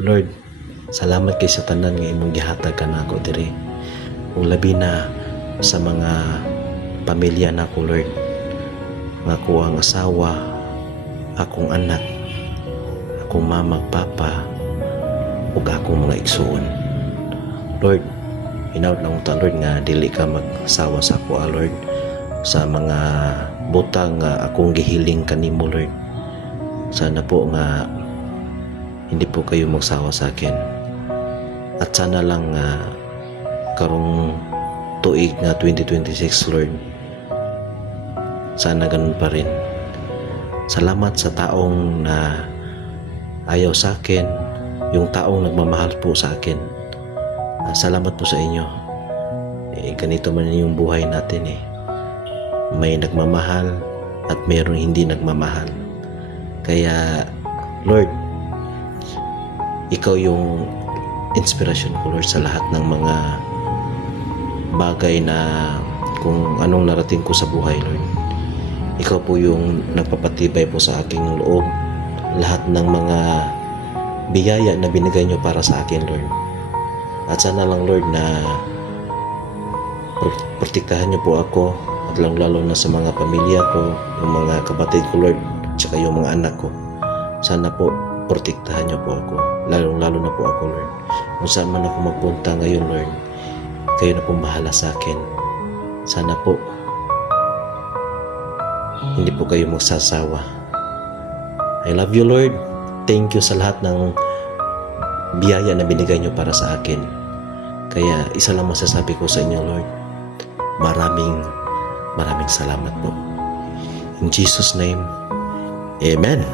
Lord, salamat kay sa tanan nga imong gihatag kanako diri. Ug labi na sa mga pamilya nako, Lord. Nga ako ang asawa, akong anak, akong mama, papa, ug akong mga igsoon. Lord, hinaut lang ta, Lord, nga dili ka magsawa sa ako, Lord, sa mga butang nga akong gihiling kanimo, Lord. Sana po nga hindi po kayo magsawa sa akin. At sana lang karong tuig na 2026, Lord, sana ganun pa rin. Salamat sa taong na ayaw sa akin, yung taong nagmamahal po sa akin. Salamat po sa inyo. Ganito man yung buhay natin . May nagmamahal at mayroong hindi nagmamahal. Kaya, Lord, ikaw yung inspirasyon ko, Lord, sa lahat ng mga bagay na kung anong narating ko sa buhay, Lord. Ikaw po yung nagpapatibay po sa aking loob. Lahat ng mga biyaya na binigay nyo para sa akin, Lord. At sana lang, Lord, na protektahan nyo po ako, at lalo na sa mga pamilya ko, yung mga kapatid ko, Lord, tsaka yung mga anak ko. Sana po protektahan nyo po ako, lalo na po ako, Lord. Kung saan man ako magpunta ngayon, Lord, kayo na pong bahala sa akin. Sana po hindi po kayo magsasawa. I love you, Lord. Thank you sa lahat ng biyaya na binigay nyo para sa akin. Kaya isa lang masasabi ko sa inyo, Lord, maraming salamat po. In Jesus' name, Amen.